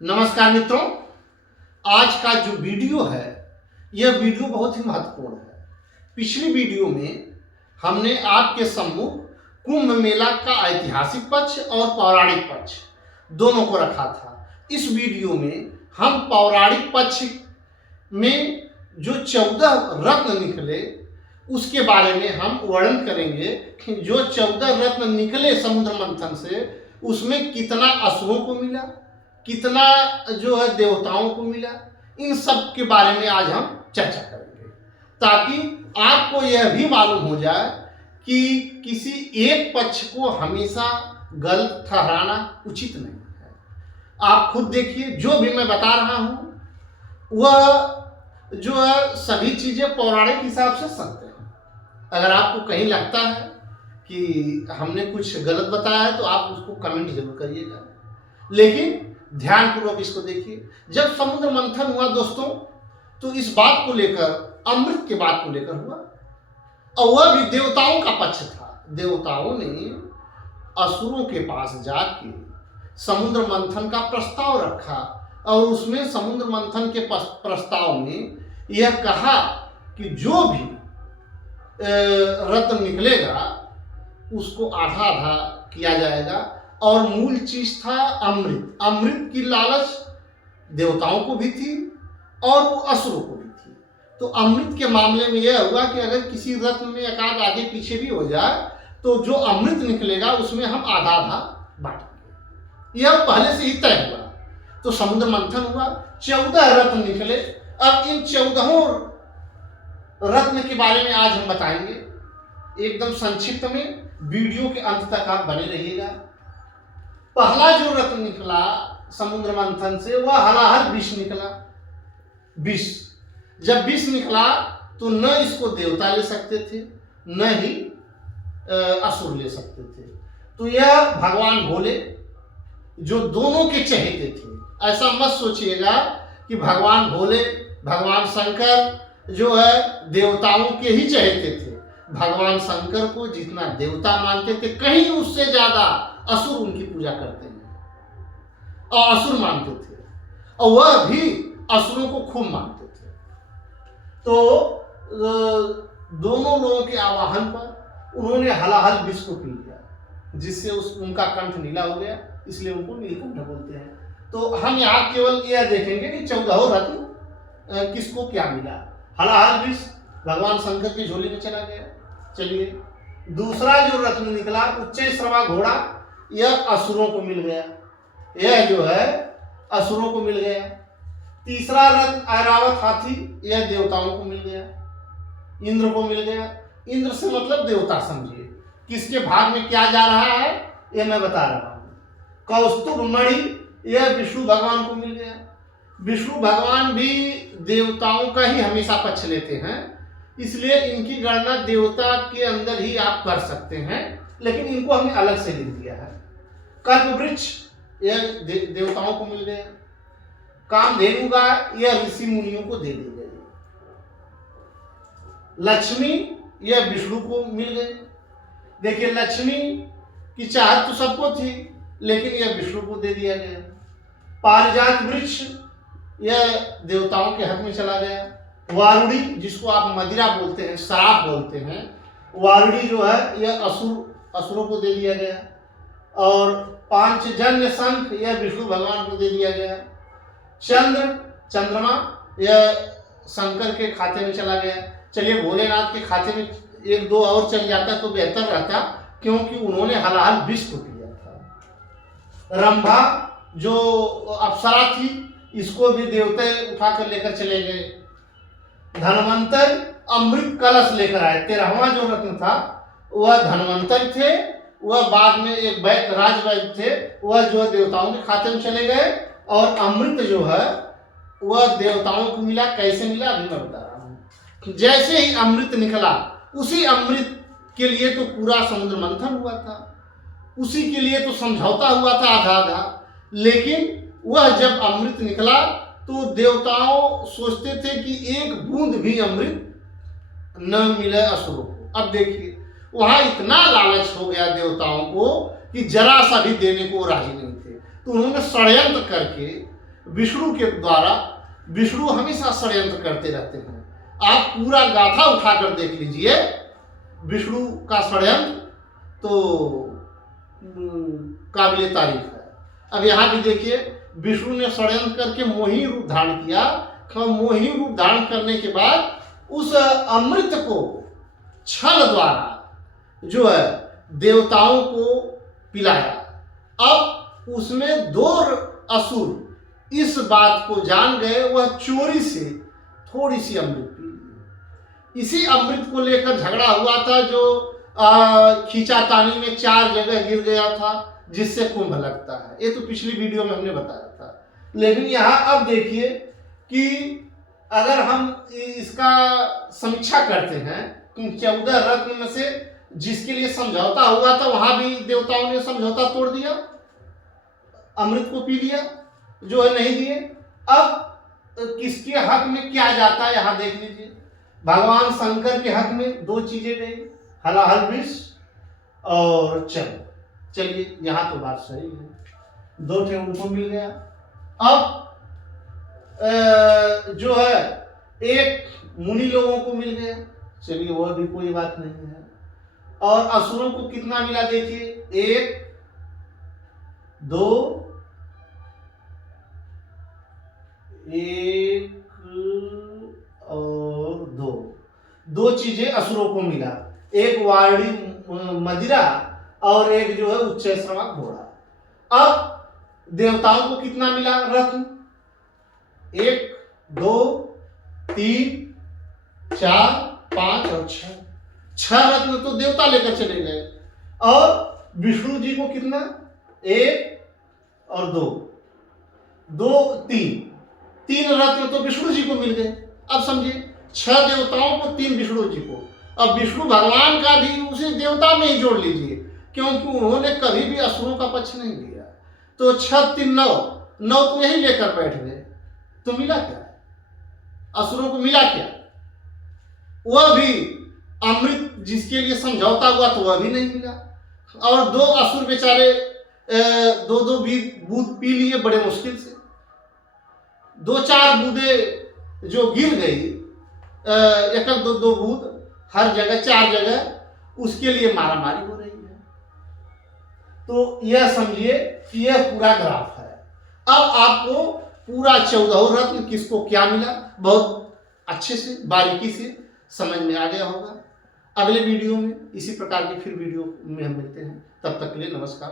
नमस्कार मित्रों, आज का जो वीडियो है यह वीडियो बहुत ही महत्वपूर्ण है। पिछली वीडियो में हमने आपके सम्मुख कुंभ मेला का ऐतिहासिक पक्ष और पौराणिक पक्ष दोनों को रखा था। इस वीडियो में हम पौराणिक पक्ष में जो 14 रत्न निकले उसके बारे में हम वर्णन करेंगे कि जो 14 रत्न निकले समुद्र मंथन से उसमें कितना असुरों को मिला, कितना जो है देवताओं को मिला, इन सब के बारे में आज हम चर्चा करेंगे ताकि आपको यह भी मालूम हो जाए कि किसी एक पक्ष को हमेशा गलत ठहराना उचित नहीं है। आप खुद देखिए, जो भी मैं बता रहा हूं वह जो है सभी चीजें पौराणिक हिसाब से सत्य हैं। अगर आपको कहीं लगता है कि हमने कुछ गलत बताया है तो आप उसको कमेंट जरूर करिएगा, लेकिन ध्यानपूर्वक इसको देखिए। जब समुद्र मंथन हुआ दोस्तों तो इस बात को लेकर, अमृत के बात को लेकर हुआ, और वह भी देवताओं का पक्ष था। देवताओं ने असुरों के पास जाके समुद्र मंथन का प्रस्ताव रखा और उसमें समुद्र मंथन के प्रस्ताव में यह कहा कि जो भी रत्न निकलेगा उसको आधा आधा किया जाएगा, और मूल चीज था अमृत। अमृत की लालच देवताओं को भी थी और वो असुरों को भी थी। तो अमृत के मामले में यह हुआ कि अगर किसी रत्न में एकाध आगे पीछे भी हो जाए तो जो अमृत निकलेगा उसमें हम आधा आधा बांटेंगे। यह पहले से ही तय हुआ। तो समुद्र मंथन हुआ, 14 रत्न निकले। अब इन 14 रत्न के बारे में आज हम बताएंगे एकदम संक्षिप्त में। वीडियो के अंत तक आप बने रहिएगा। पहला जो रत्न निकला समुद्र मंथन से वह हलाहल विष निकला। विष, जब विष निकला तो न इसको देवता ले सकते थे न ही असुर ले सकते थे। तो यह भगवान भोले जो दोनों के चहेते थे। ऐसा मत सोचिएगा कि भगवान भोले, भगवान शंकर जो है देवताओं के ही चहेते थे। भगवान शंकर को जितना देवता मानते थे कहीं उससे ज्यादा असुर उनकी पूजा करते हैं और असुर मानते थे, और वह भी असुरों को खूब मानते थे। तो दोनों लोगों के आवाहन पर उन्होंने हलाहल विष को पी लिया, जिससे उनका कंठ नीला हो गया, इसलिए उनको नीलकंठ बोलते हैं। तो हम यहाँ केवल यह देखेंगे कि 14 रत्न किसको क्या मिला। हलाहल विष भगवान शंकर की झोली में चला गया। चलिए, दूसरा जो रत्न निकला उच्चैःश्रवा घोड़ा, यह असुरों को मिल गया। यह जो है असुरों को मिल गया। तीसरा रत्न ऐरावत हाथी, यह देवताओं को मिल गया, इंद्र को मिल गया। इंद्र से मतलब देवता समझिए। किसके भाग में क्या जा रहा है यह मैं बता रहा हूं। कौस्तुभ मणि, यह विष्णु भगवान को मिल गया। विष्णु भगवान भी देवताओं का ही हमेशा पक्ष लेते हैं, इसलिए इनकी गणना देवता के अंदर ही आप कर सकते हैं, लेकिन इनको हमने अलग से लिख दिया है। कल्पवृक्ष, यह देवताओं को मिल गया। कामधेनु गाय, यह ऋषि मुनियों को दे दी गई। लक्ष्मी, यह विष्णु को मिल गई। देखिए, लक्ष्मी की चाहत तो सबको थी, लेकिन यह विष्णु को दे दिया गया। पारिजात वृक्ष, यह देवताओं के हक में चला गया। वारुणी, जिसको आप मदिरा बोलते हैं, शराब बोलते हैं, वारुणी जो है यह असुरों को दे दिया गया। और पांचजन्य शंख, यह विष्णु भगवान को दे दिया गया। चंद्रमा, यह शंकर के खाते में चला गया। चलिए, भोलेनाथ के खाते में 1-2 और चल जाता तो बेहतर रहता, क्योंकि उन्होंने हलाहल विष को पिया था। रंभा जो अप्सरा थी, इसको भी देवते उठाकर लेकर चले गए। धनवंतर अमृत कलश लेकर आए। 13वां जो रत्न था वह धनवंतर थे। वह बाद में एक राजवैद्य थे, वह जो देवताओं के खाते में चले गए। और अमृत जो है वह देवताओं को मिला। कैसे मिला अभी मैं बता रहा हूं। जैसे ही अमृत निकला, उसी अमृत के लिए तो पूरा समुद्र मंथन हुआ था, उसी के लिए तो समझौता हुआ था आधा आधा। लेकिन वह जब अमृत निकला तो देवताओं सोचते थे कि एक बूंद भी अमृत न मिले असुरों को। अब देखिए, वहां इतना लालच हो गया देवताओं को कि जरा सा भी देने को राजी नहीं थे। तो उन्होंने षड्यंत्र करके विष्णु के द्वारा, विष्णु हमेशा षड्यंत्र करते रहते हैं। आप पूरा गाथा उठाकर देख लीजिए विष्णु का षड्यंत्र, तो काबिले तारीफ है। अब यहाँ भी देखिए विष्णु ने षड्यंत्र करके मोहिनी रूप धारण किया, और मोहिनी रूप धारण करने के बाद उस अमृत को छल द्वारा जो है देवताओं को पिलाया। अब उसमें 2 असुर इस बात को जान गए, वह चोरी से थोड़ी सी अमृत पी ली। इसी अमृत को लेकर झगड़ा हुआ था, जो खींचातानी में 4 जगह गिर गया था, जिससे कुंभ लगता है। ये तो पिछली वीडियो में हमने बताया था। लेकिन यहाँ अब देखिए कि अगर हम इसका समीक्षा करते हैं, 14 रत्न में से जिसके लिए समझौता हुआ था, वहां भी देवताओं ने समझौता तोड़ दिया, अमृत को पी लिया, जो है नहीं दिए। अब किसके हक में क्या जाता है यहाँ देख लीजिए। भगवान शंकर के हक में 2 चीजें गई, हलाहल विष और चल। चलिए यहाँ तो बात सही है, 2 ठे उनको मिल गया। अब जो है एक मुनि लोगों को मिल गया, चलिए वह भी कोई बात नहीं है। और असुरों को कितना मिला देखिए, 1 2 1 और 2 चीजें असुरों को मिला, एक वाणी मदिरा और एक जो है उच्चैश्रवा घोड़ा। अब देवताओं को कितना मिला रत्न, 1 2 3 4 5 और 6 रत्न तो देवता लेकर चले गए। और विष्णु जी को कितना, 1 और 2 3 रत्न तो विष्णु जी को मिल गए। अब समझिए 6 देवताओं को, 3 विष्णु जी को। अब विष्णु भगवान का भी उसी देवता में ही जोड़ लीजिए, क्योंकि उन्होंने कभी भी असुरों का पक्ष नहीं लिया। तो 6 3 9 तो यही लेकर बैठ गए, तो मिला क्या, असुरों को मिला क्या? वह भी अमृत जिसके लिए समझौता हुआ तो वह भी नहीं मिला। और 2 असुर बेचारे 2 बूंद पी लिए बड़े मुश्किल से। 2-4 बूंदे जो गिर गई, 1-2 बूंद हर जगह 4 जगह, उसके लिए मारामारी हो रही है। तो यह समझिए कि यह पूरा ग्राफ है। अब आपको पूरा 14 रत्न किसको क्या मिला बहुत अच्छे से बारीकी से समझ में आ गया होगा। अगले वीडियो में इसी प्रकार की फिर वीडियो में हम मिलते हैं। तब तक के लिए नमस्कार।